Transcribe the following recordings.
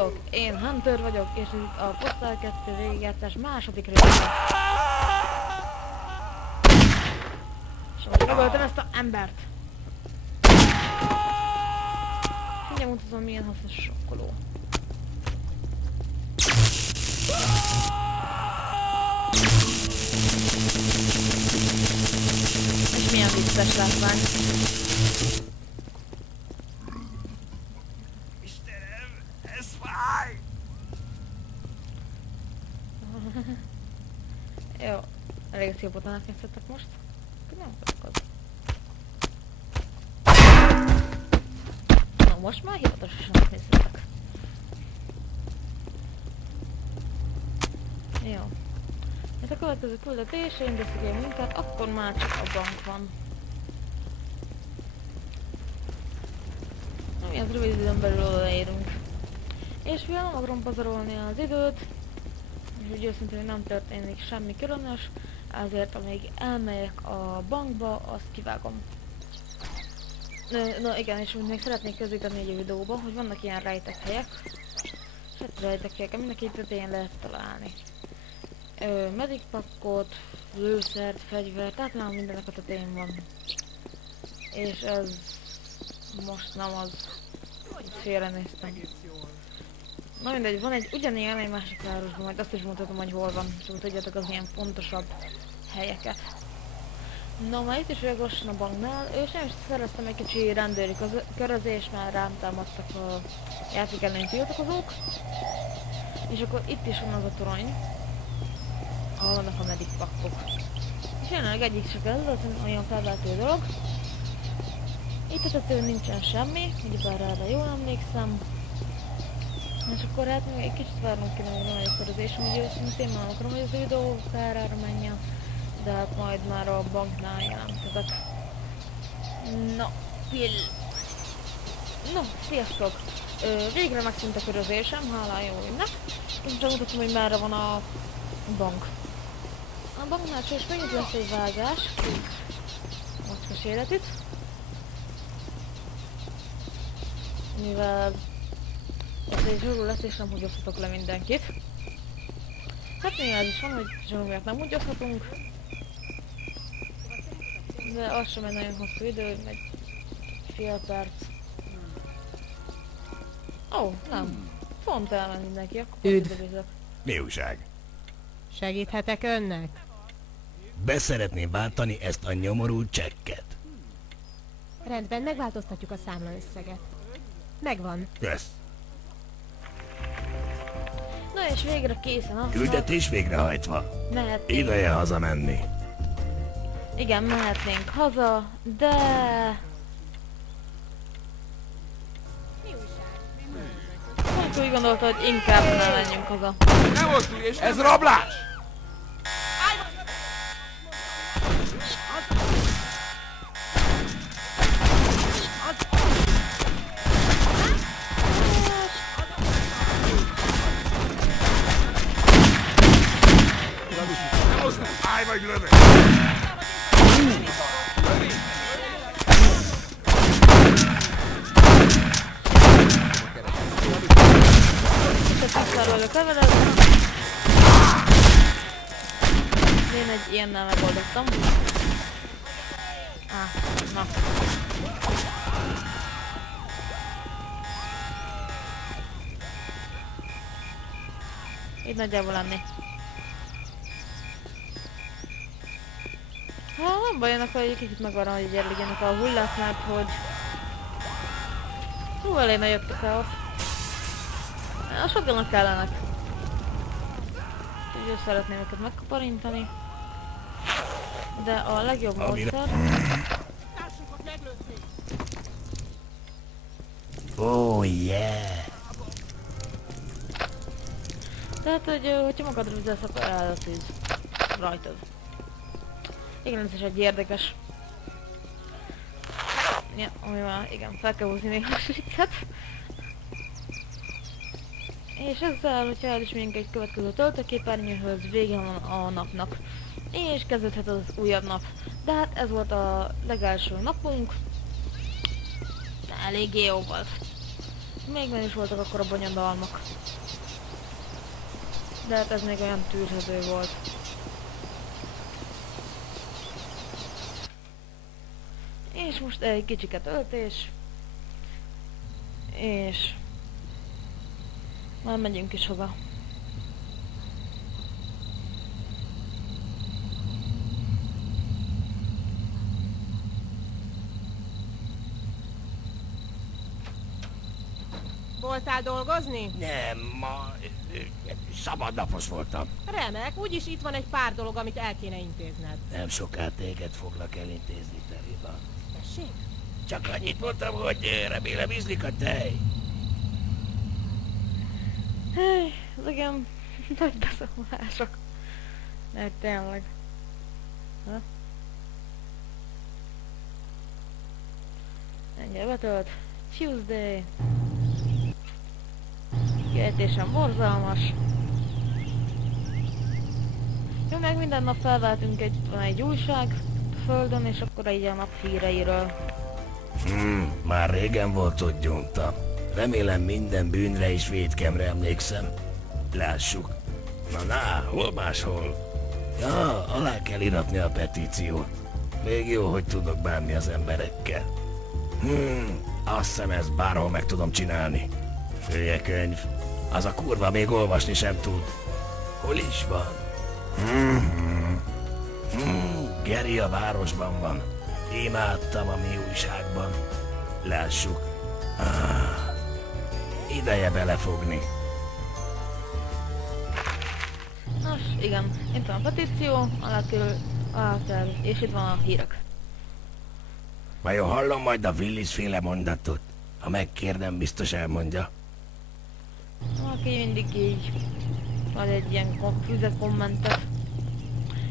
Sziasztok! Én Hunter vagyok, és ez itt a Postal 2 végigjátszás második része. És most megöltem ezt a embert. Figyelj, mutatom, milyen hasznos sokkoló. És milyen vicces látvány. Jó, elég szívottan átnéztetek most. Nem vagyok az. Na, most már hivatalosan átnéztetek. Jó. Hát a következő küldetésre indítjuk a munkát, akkor már csak a bank van. Ami az rövid időn belül odaérünk. És mivel nem akarom pazarolni az időt, és úgy őszintén nem történik semmi különös, ezért amíg elmegyek a bankba, azt kivágom. Na igen, és még szeretnék közíteni egy videóba, hogy vannak ilyen rejtek helyek. És hát rejtek helyek, mindenki tetején lehet találni. Medic packot, lőszert, fegyvert, tehát már mindenek a tetején van. És ez most nem az, hogy félrenéztem. Na mindegy, van egy ugyanilyen egy másik városban, majd azt is mutatom, hogy hol van, csak tudjátok az ilyen fontosabb helyeket. Na, már itt is vagyok lassan a banknál, és nem is szereztem egy kicsi rendőri körözést, már rám támadtak a játék elleni tiltakozók. És akkor itt is van az a torony, ahol vannak a medic packok. És jelenleg egyik se kell, az olyan felváltó dolog. Itt a tetőn nincsen semmi, ugyebár erre jól emlékszem. És akkor hát még egy kicsit várnunk kéne, hogy van egy körözés, hogy őszintén már akarom, hogy az videó kárára menjen, de hát majd már a banknál jelentkezek. Na, no, sziasztok! Végre megszűnt a körözésem, hálá jó ügynek. Most bemutatom, hogy merre van a bank. A banknál csak megint lesz egy vágás. Macskos életit. Mivel ez egy zsarul lesz, és nem húgyozhatok le mindenkit. Hát néha ez is van, hogy zsarul miatt nem húgyozhatunk. De az sem egy nagyon hosszú idő, egy fél perc. Ó, nem. Pont elment mindenki, akkor Üdv! Mi újság? Segíthetek önnek? Beszeretném váltani ezt a nyomorult csekket. Rendben, megváltoztatjuk a számlaösszeget. Megvan. Kösz. Na és végre készen az. Küldetés végrehajtva. Mehetnénk. Ideje hazamenni. Igen, mehetnénk haza, de... Most úgy gondolta, hogy inkább nem menjünk haza. Ez rablás! Állj vagy lövő! Itt a tisztáról vagyok levelezve. Én egy ilyennel megoldottam. Na. Így nagyjából lenni. Nem baj, én akkor egy kicsit megvarom, hogy érligyenek a hullák, mert hogy... Hú, elég nagyobb a káosz. A shotgunok kellenek. Úgyhogy szeretném őket megkaparintani. De a legjobb módszer... Oh yeah! Tehát, hogyha magadra vizelsz, akkor el a tűz. Rajtad. Igen, ez is egy érdekes. Ja, ami már, igen, fel kell húzni még a sliket. És ezzel, hogyha el is megyünk egy következő töltőképernyőhöz, vége van a napnak. És kezdődhet az újabb nap. De hát ez volt a legelső napunk. De eléggé jó volt. még nem is voltak akkor a bonyodalmak. De hát ez még olyan tűrhető volt. És most egy kicsiket öltés. És... már megyünk is hova. Voltál dolgozni? Nem, ma szabadnapos voltam. Remek, úgyis itt van egy pár dolog, amit el kéne intézned. Nem soká téged foglak elintézni, Teriba. Tessék? Csak annyit mondtam, hogy remélem ízlik a tej. Hey, ezek ilyen nagy beszólások. Mert tényleg. Ha? Ennyi betölt. Tuesday. Kiejtésem borzalmas. Jó, meg minden nap felváltunk van egy újság a földön, és akkor így a nap híreiről. Már régen volt, hogy gyóntam. Remélem minden bűnre és vétkemre emlékszem. Lássuk. Na, hol máshol? Ja, alá kell iratni a petíciót. Még jó, hogy tudok bánni az emberekkel. Azt hiszem, ezt bárhol meg tudom csinálni. Hülye könyv. Az a kurva még olvasni sem tud. Hol is van? Geri a városban van. Imádtam a mi újságban. Lássuk. Ideje belefogni. Nos, igen, itt van a petíció, alá kell, és itt van a hírek. Vajon hallom majd a Willis féle mondatot? Ha megkérdem, biztos elmondja. Aki mindig így ad egy ilyen fűzett kommentet.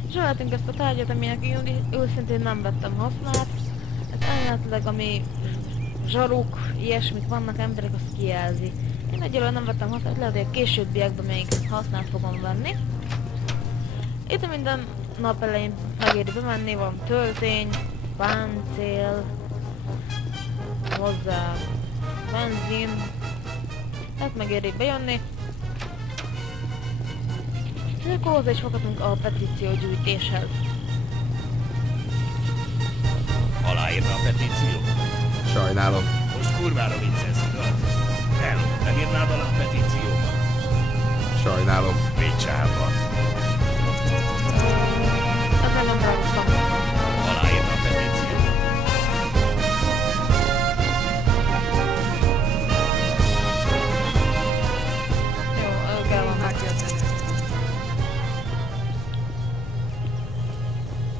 És öltünk ezt a tárgyat, aminek én őszintén nem vettem hasznát. Ez elméletileg, ami zsaruk, ilyesmik vannak, emberek, azt kijelzi. Én egyelőre nem vettem hasznát, lehet, hogy a későbbiekben még hasznát fogom venni. Itt minden nap elején megéri bemenni, van töltény, páncél, hozzá benzin, tehát megéri bejönni. És akkor hozzá is foghatunk a petíció gyűjtéshez. Aláírna a petíció? Sajnálom. Most kurvára viccelsz, igaz? Hello, nem írnád alá a petíciómat? Sajnálom. Picsába. Ezzel nem ráhoztam. Aláírna a petíciót? Jó, kell van megjötteni.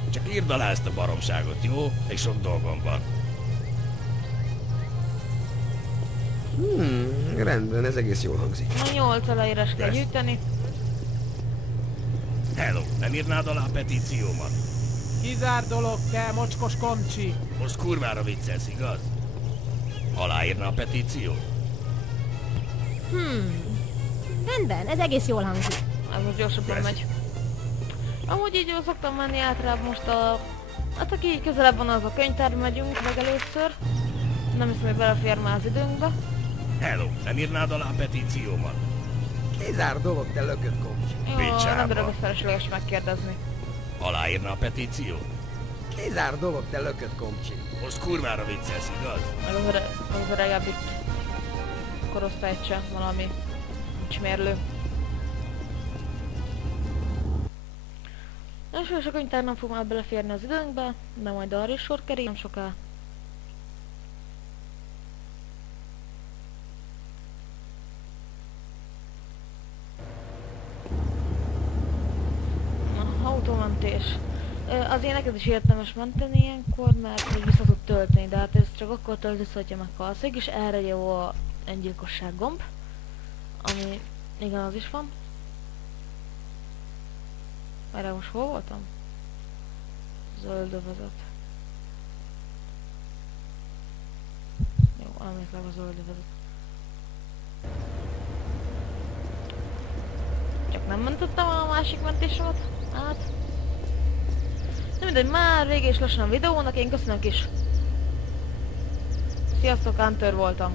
Csak írd alá ezt a baromságot, jó? Még sok dolgom van. Rendben, ez egész jól hangzik. Na 8 aláírás kell gyűjteni. Hello, nem írnád alá a petíciómat? Kizár dolog, te mocskos komcsi! Most kurvára viccelsz, igaz? Aláírna a petíciót? Rendben, ez egész jól hangzik. Ez most gyorsabban Persze. megy. Amúgy így szoktam menni általában most a... Hát aki így közelebb van, az a könyvtárba megyünk legelőször. Nem hiszem, hogy belefér már az időnkbe. Hello, nem írnád alá a petíciómat? Kizár dolog, te lökött komcsi. Jó, Picsába. nem bírok ezt felesleges megkérdezni. Aláírna a petíciót? Kizár dolog, te lökött komcsi. Most kurvára viccelsz, igaz? Meg az öregebb itt korosztályt se, valami csmérlő. Nem sajnos a könyvtár nem fog már beleférni az időnkbe, de majd arra is sor kerül, nem soká. Na, autómentés. Azért neked is érdemes menteni ilyenkor, mert hogy vissza tud tölteni, de hát ez csak akkor töltesz, hogyha meghalsz. És erre jó a öngyilkosság gomb, ami igen, az is van. Erre most hol voltam? Zöld övezet. Jó, emlékszem a zöld övezet. Csak nem mentettem a másik mentésemet át. De mindegy, már vége is lassan a videónak, én köszönök is. Sziasztok, Hunter voltam.